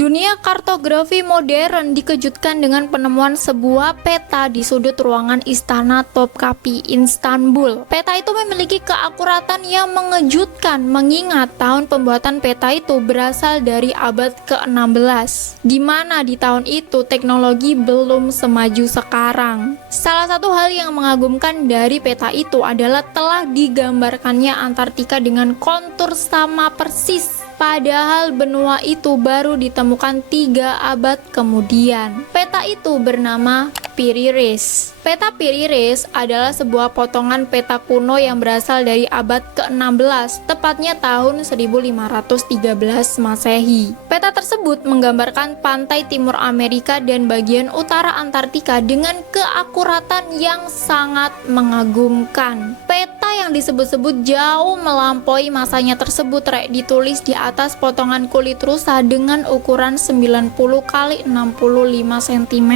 Dunia kartografi modern dikejutkan dengan penemuan sebuah peta di sudut ruangan Istana Topkapi, Istanbul. Peta itu memiliki keakuratan yang mengejutkan mengingat tahun pembuatan peta itu berasal dari abad ke-16, di mana di tahun itu teknologi belum semaju sekarang. Salah satu hal yang mengagumkan dari peta itu adalah telah digambarkannya Antartika dengan kontur sama persis. Padahal benua itu baru ditemukan 3 abad kemudian. Peta itu bernama Piriris. Peta Piriris adalah sebuah potongan peta kuno yang berasal dari abad ke-16, tepatnya tahun 1513 Masehi. Peta tersebut menggambarkan pantai timur Amerika dan bagian utara Antartika dengan keakuratan yang sangat mengagumkan. Peta yang disebut-sebut jauh melampaui masanya tersebut ditulis di atas potongan kulit rusa dengan ukuran 90 x 65 cm.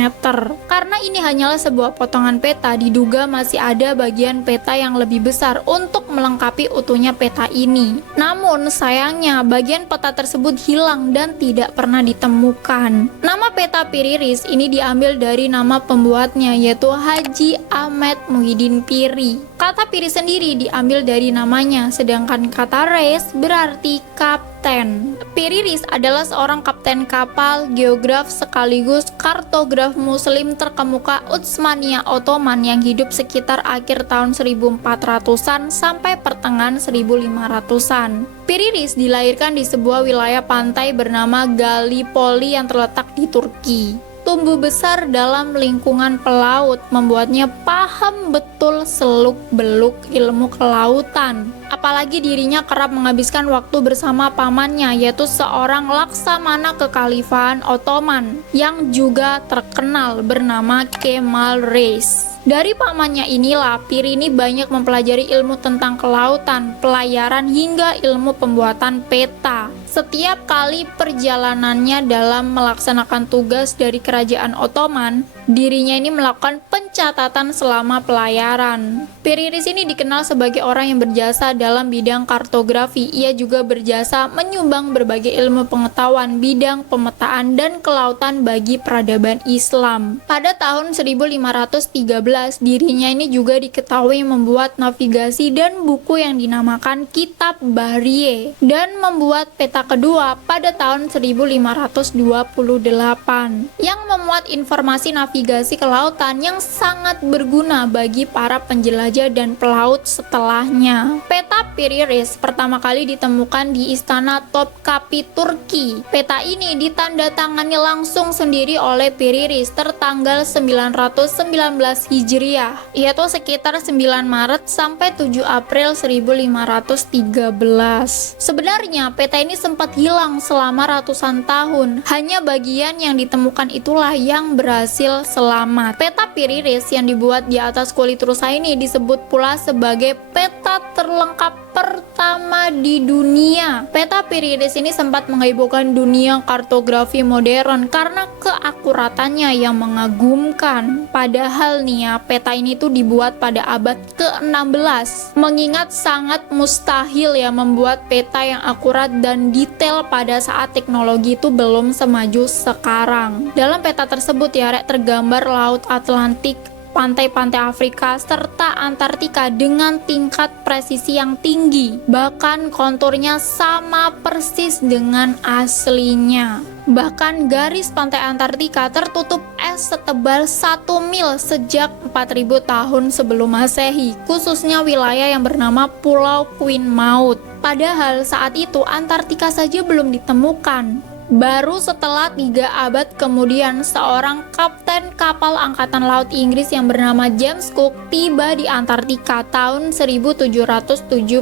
Karena ini hanyalah sebuah potongan peta, diduga masih ada bagian peta yang lebih besar untuk melengkapi utuhnya peta ini. Namun sayangnya bagian peta tersebut hilang dan tidak pernah ditemukan. Nama peta Piriris ini diambil dari nama pembuatnya, yaitu Haji Ahmed Muhyiddin Piri. Kata Piri sendiri diambil dari namanya, sedangkan kata res berarti kapten. Piriris adalah seorang kapten kapal, geograf sekaligus kartograf muslim terkemuka Utsmaniyah Ottoman yang hidup sekitar akhir tahun 1400-an sampai pertengahan 1500-an. Piriris dilahirkan di sebuah wilayah pantai bernama Gallipoli yang terletak di Turki. Tumbuh besar dalam lingkungan pelaut membuatnya paham betul seluk-beluk ilmu kelautan. Apalagi dirinya kerap menghabiskan waktu bersama pamannya, yaitu seorang laksamana kekhalifahan Ottoman yang juga terkenal bernama Kemal Reis. Dari pamannya inilah Piri ini banyak mempelajari ilmu tentang kelautan, pelayaran hingga ilmu pembuatan peta. Setiap kali perjalanannya dalam melaksanakan tugas dari kerajaan Ottoman, dirinya ini melakukan pencatatan selama pelayaran. Piriris ini dikenal sebagai orang yang berjasa dalam bidang kartografi. Ia juga berjasa menyumbang berbagai ilmu pengetahuan bidang pemetaan dan kelautan bagi peradaban Islam. Pada tahun 1513, dirinya ini juga diketahui membuat navigasi dan buku yang dinamakan Kitab Bahriye dan membuat peta kedua pada tahun 1528 yang memuat informasi navigasi kelautan yang sangat berguna bagi para penjelajah dan pelaut setelahnya. Peta Piriris pertama kali ditemukan di Istana Topkapi, Turki. Peta ini ditandatangani langsung sendiri oleh Piriris tertanggal 919 Hijriah, yaitu sekitar 9 Maret sampai 7 April 1513. Sebenarnya peta ini sempat hilang selama ratusan tahun. Hanya bagian yang ditemukan itulah yang berhasil selamat. Peta Piriris yang dibuat di atas kulit rusa ini disebut pula sebagai peta terlengkap pertama di dunia. Peta Piriris ini sempat menghebohkan dunia kartografi modern karena keakuratannya yang mengagumkan. Padahal nih ya, peta ini tuh dibuat pada abad ke-16. Mengingat sangat mustahil ya membuat peta yang akurat dan detail pada saat teknologi itu belum semaju sekarang. Dalam peta tersebut ya tergambar Laut Atlantik, pantai-pantai Afrika, serta Antartika dengan tingkat presisi yang tinggi. Bahkan konturnya sama persis dengan aslinya. Bahkan garis pantai Antartika tertutup es setebal 1 mil sejak 4000 tahun sebelum Masehi, khususnya wilayah yang bernama Pulau Queen Maud. Padahal saat itu Antartika saja belum ditemukan. Baru setelah 3 abad kemudian, seorang kapten kapal angkatan laut Inggris yang bernama James Cook tiba di Antartika tahun 1773.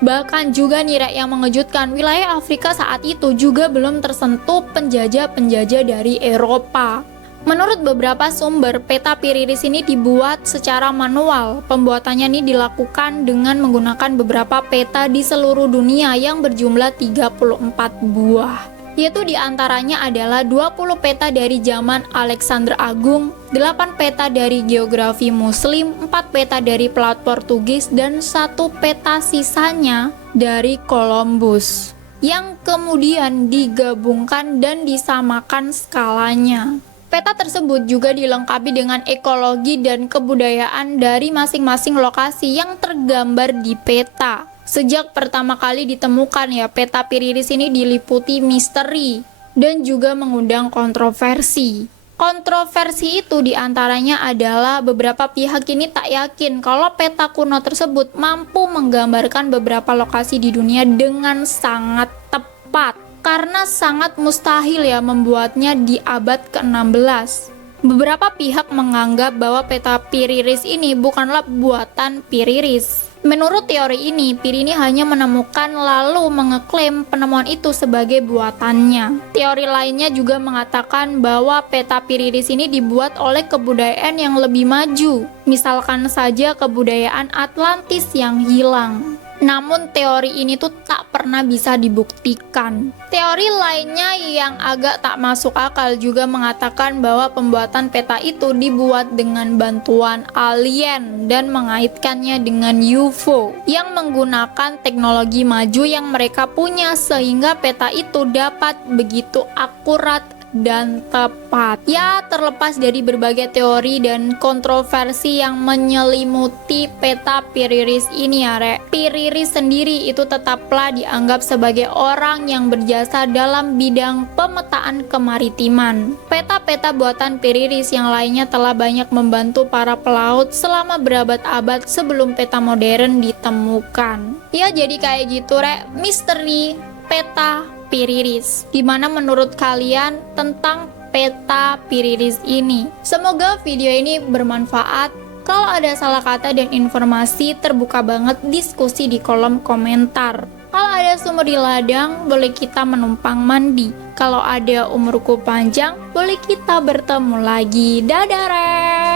Bahkan juga nih yang mengejutkan, wilayah Afrika saat itu juga belum tersentuh penjajah-penjajah dari Eropa. Menurut beberapa sumber, peta Piriris ini dibuat secara manual. Pembuatannya ini dilakukan dengan menggunakan beberapa peta di seluruh dunia yang berjumlah 34 buah. Yaitu diantaranya adalah 20 peta dari zaman Alexander Agung, 8 peta dari geografi Muslim, 4 peta dari pelaut Portugis, dan 1 peta sisanya dari Columbus. yang kemudian digabungkan dan disamakan skalanya. Peta tersebut juga dilengkapi dengan ekologi dan kebudayaan dari masing-masing lokasi yang tergambar di peta. Sejak pertama kali ditemukan ya, peta Piriris ini diliputi misteri dan juga mengundang kontroversi. Kontroversi itu diantaranya adalah beberapa pihak ini tak yakin kalau peta kuno tersebut mampu menggambarkan beberapa lokasi di dunia dengan sangat tepat. Karena sangat mustahil ya membuatnya di abad ke-16. Beberapa pihak menganggap bahwa peta Piriris ini bukanlah buatan Piriris. Menurut teori ini, Pirini hanya menemukan lalu mengeklaim penemuan itu sebagai buatannya. Teori lainnya juga mengatakan bahwa peta Piriris ini dibuat oleh kebudayaan yang lebih maju. Misalkan saja kebudayaan Atlantis yang hilang. Namun teori ini tuh tak pernah bisa dibuktikan. Teori lainnya yang agak tak masuk akal juga mengatakan bahwa pembuatan peta itu dibuat dengan bantuan alien dan mengaitkannya dengan UFO yang menggunakan teknologi maju yang mereka punya sehingga peta itu dapat begitu akurat dan tepat. Ya, terlepas dari berbagai teori dan kontroversi yang menyelimuti peta Piriris ini ya Rek, Piriris sendiri itu tetaplah dianggap sebagai orang yang berjasa dalam bidang pemetaan kemaritiman. Peta-peta buatan Piriris yang lainnya telah banyak membantu para pelaut selama berabad-abad sebelum peta modern ditemukan. Ya, jadi kayak gitu Rek, misteri peta Piriris. Gimana menurut kalian tentang peta Piriris ini? Semoga video ini bermanfaat. Kalau ada salah kata dan informasi, terbuka banget diskusi di kolom komentar. Kalau ada sumur di ladang, boleh kita menumpang mandi. Kalau ada umurku panjang, boleh kita bertemu lagi. Dadah, Rek!